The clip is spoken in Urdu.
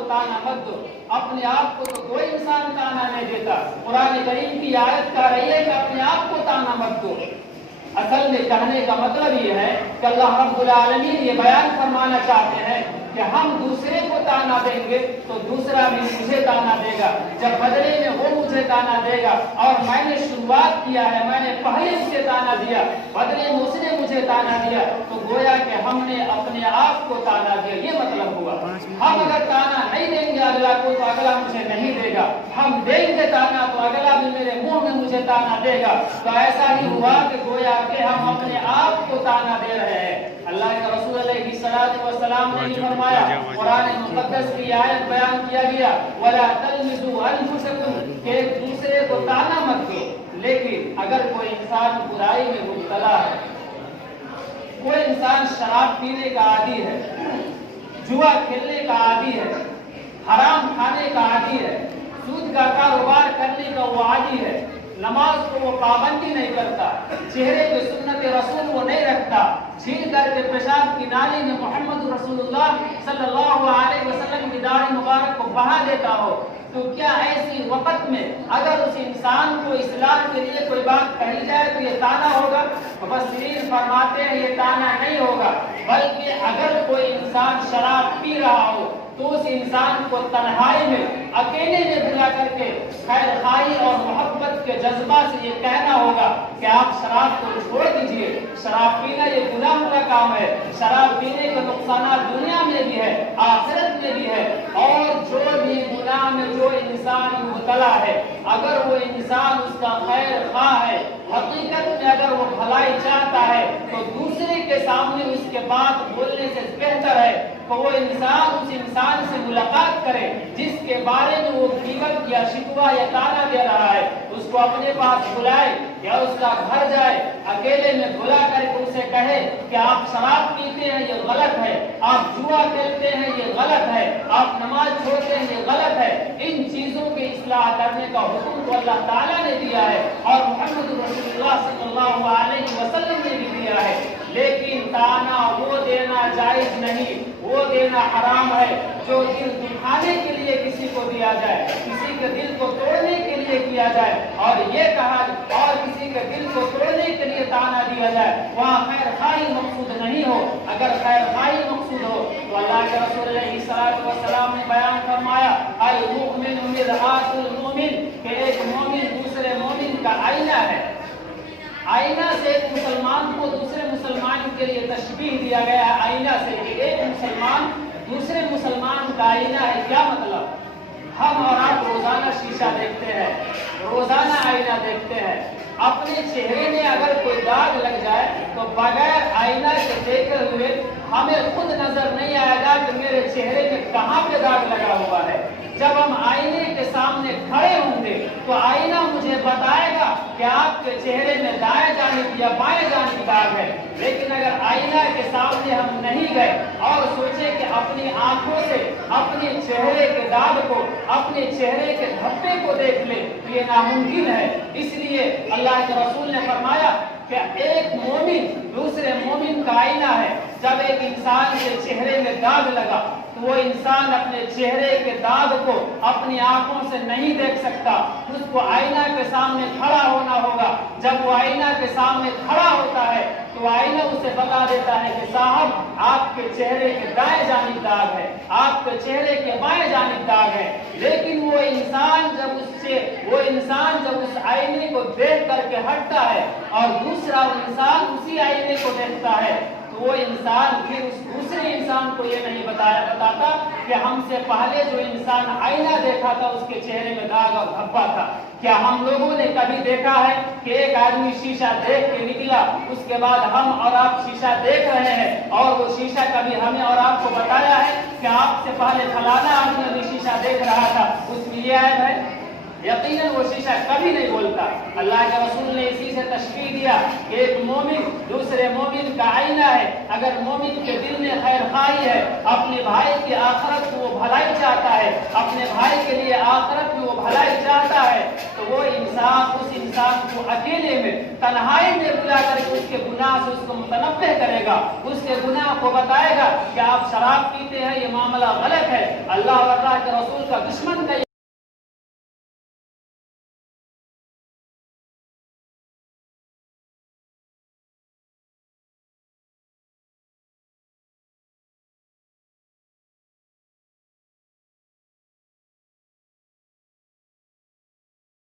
کو تانا مت دو. اپنے آپ کو تو کوئی انسان تانا نہیں دیتا. قرآن کریم کی آیت کہہ رہی ہے کہ اپنے آپ کو تانا مت دو. اصل میں کہنے کا مطلب یہ ہے کہ اللہ رب العالمین یہ بیان فرمانا چاہتے ہیں کہ ہم دوسرے کو تانا دیں گے تو دوسرا بھی مجھے تانا دے گا. جب بدلے میں وہ مجھے تانا دے گا اور میں نے شروعات کیا ہے, میں نے پہلے اسے تانا دیا, بدلے میں اس نے مجھے تانا دیا, تو گویا کہ ہم نے اپنے آپ کو تانا دیا. یہ مطلب ہوا. ہم اگر تانا نہیں دیں گے اگلا کو تو اگلا مجھے نہیں دے گا. ہم دیں گے تانا تو اگلا بھی میرے منہ میں مجھے تانا دے گا. تو ایسا ہی ہوا کہ گویا کہ ہم اپنے آپ کو تانا دے رہے ہیں. اللہ کے رسول علیہ السلام نے فرمایا, قرآن مقدس کی آیت بیان کیا گیا, وَلَا تَلْمِزُوا أَنفُسَكُمْ, کہ ایک دوسرے کو تانا مت دو. لیکن اگر کوئی انسان برائی میں مبتلا ہے, کوئی انسان شراب پینے کا عادی ہے, جوا کھیلنے کا عادی ہے, حرام کھانے کا عادی ہے, سود کا کاروبار کرنے کا وہ عادی ہے, نماز کو وہ پابندی نہیں کرتا, چہرے پہ سنت رسول وہ نہیں رکھتا, چھیل کر کے پیشاب کی نالی میں محمد رسول اللہ صلی اللہ علیہ وسلم کی داڑھی مبارک کو بہا دیتا ہو, تو کیا ایسی وقت میں اگر اس انسان کو اصلاح کے لیے کوئی بات کہی جائے تو یہ تانا ہوگا؟ مفسرین فرماتے ہیں یہ تانا نہیں ہوگا, بلکہ اگر کوئی انسان شراب پی رہا ہو تو اس انسان کو تنہائی میں اکیلے میں بلا کر کے خیر خواہی اور محبت کے جذبہ سے یہ کہنا ہوگا کہ آپ شراب کو چھوڑ دیجئے. شراب پینا یہ گناہ کا کام ہے. شراب پینے کے نقصانات دنیا میں بھی ہے, آخرت میں بھی ہے, اور جو بھی گناہ میں جو انسان مبتلا ہے, اگر وہ انسان اس کا خیر خواہ ہے, حقیقت میں اگر وہ بھلائی چاہتا ہے, تو دوسرے کے سامنے اس کے بات بولنے سے بہتر ہے کہ وہ انسان اس انسان سے ملاقات کرے جس کے بارے میں وہ غیبت یا شکوہ یا تانا دے رہا ہے. اس کو اپنے پاس بلائے یا اس کا گھر جائے, اکیلے میں بلا کر کے اسے کہے کہ آپ شراب پیتے ہیں یہ غلط ہے, آپ جوا کھیلتے ہیں یہ غلط ہے, آپ نماز چھوڑتے ہیں یہ غلط ہے. ان چیزوں کی اصلاح کرنے کا حکم تو اللہ تعالیٰ نے دیا ہے اور محمد رسول اللہ صلی اللہ علیہ وسلم نے بھی دیا ہے. لیکن تانا وہ دینا جائز نہیں, وہ دینا حرام ہے جو دل دکھانے کے لیے کسی کو دیا جائے, کسی کے دل کو توڑنے کے لیے کیا جائے, اور یہ کہا اور کسی کے دل کو توڑنے کے لیے تانا دیا جائے. وہاں خیر خواہی مقصود نہیں ہو. اگر خیر خواہی مقصود ہو تو اللہ کے رسول علیہ السلام نے بیان فرمایا, المؤمن مرآۃ المؤمن, کہ ایک مومن دوسرے مومن کا آئینہ ہے. آئینہ سے ایک مسلمان کو دوسرے مسلمان کے لیے تشبیہ دیا گیا ہے. آئینہ سے ایک مسلمان دوسرے مسلمان کا آئینہ ہے. کیا مطلب؟ ہم اور آپ روزانہ شیشہ دیکھتے ہیں, روزانہ آئینہ دیکھتے ہیں. اپنے چہرے میں اگر کوئی داغ لگ جائے تو بغیر آئینہ کے دیکھے ہوئے ہمیں خود نظر نہیں آئے گا کہ میرے چہرے میں کہاں پہ داغ لگا ہوا ہے. جب ہم آئینے کے سامنے کھڑے ہوں گے تو آئینہ مجھے بتائے گا کہ آپ کے چہرے میں دائیں جانب یا بائیں جانب داغ ہے. لیکن اگر آئینہ کے سامنے ہم نہیں گئے اور سوچے کہ اپنی آنکھوں سے اپنے چہرے کے داغ کو, اپنے چہرے کے دھبے کو دیکھ لے, تو یہ ناممکن ہے. اس لیے اللہ کے رسول نے فرمایا کہ ایک مومن دوسرے مومن کا آئینہ ہے. جب ایک انسان کے چہرے میں داغ لگا تو وہ انسان اپنے چہرے کے داغ کو اپنی آنکھوں سے نہیں دیکھ سکتا, اس کو آئینہ کے سامنے کھڑا ہونا ہوگا. جب وہ آئینہ کے سامنے کھڑا ہوتا ہے تو آئینہ اسے بتا دیتا ہے کہ صاحب آپ کے چہرے کے دائیں جانب داغ ہے, آپ کے چہرے کے بائیں جانب داغ ہے. لیکن وہ انسان جب اس آئینے کو دیکھ کر کے ہٹتا ہے اور دوسرا انسان اسی آئینے کو دیکھتا ہے, تو وہ انسان پھر اس دوسرے انسان کو یہ نہیں بتاتا کہ ہم سے پہلے جو انسان آئینہ دیکھا تھا اس کے چہرے میں داغ اور دھبا تھا. کیا ہم لوگوں نے کبھی دیکھا ہے کہ ایک آدمی شیشہ دیکھ کے نکلا, اس کے بعد ہم اور آپ شیشہ دیکھ رہے ہیں اور وہ شیشہ کبھی ہمیں اور آپ کو بتایا ہے کہ آپ سے پہلے فلانا آدمی ابھی شیشہ دیکھ رہا تھا, اس میں یہ عیب ہے؟ یقیناً وہ شیشہ کبھی نہیں بولتا. اللہ کے رسول نے اسی سے تشبیہ دیا کہ ایک مومن دوسرے مومن کا آئینہ ہے. اگر مومن کے دل میں خیر خواہی ہے, اپنے بھائی کی آخرت کو وہ بھلائی چاہتا ہے, اپنے بھائی کے لیے آخرت میں وہ بھلائی چاہتا ہے تو وہ انسان اس انسان کو اکیلے میں تنہائی میں بلا کر کے اس کے گناہ سے اس کو متنبہ کرے گا، اس کے گناہ کو بتائے گا کہ آپ شراب پیتے ہیں، یہ معاملہ غلط ہے، اللہ اور اللہ کے رسول کا دشمن کا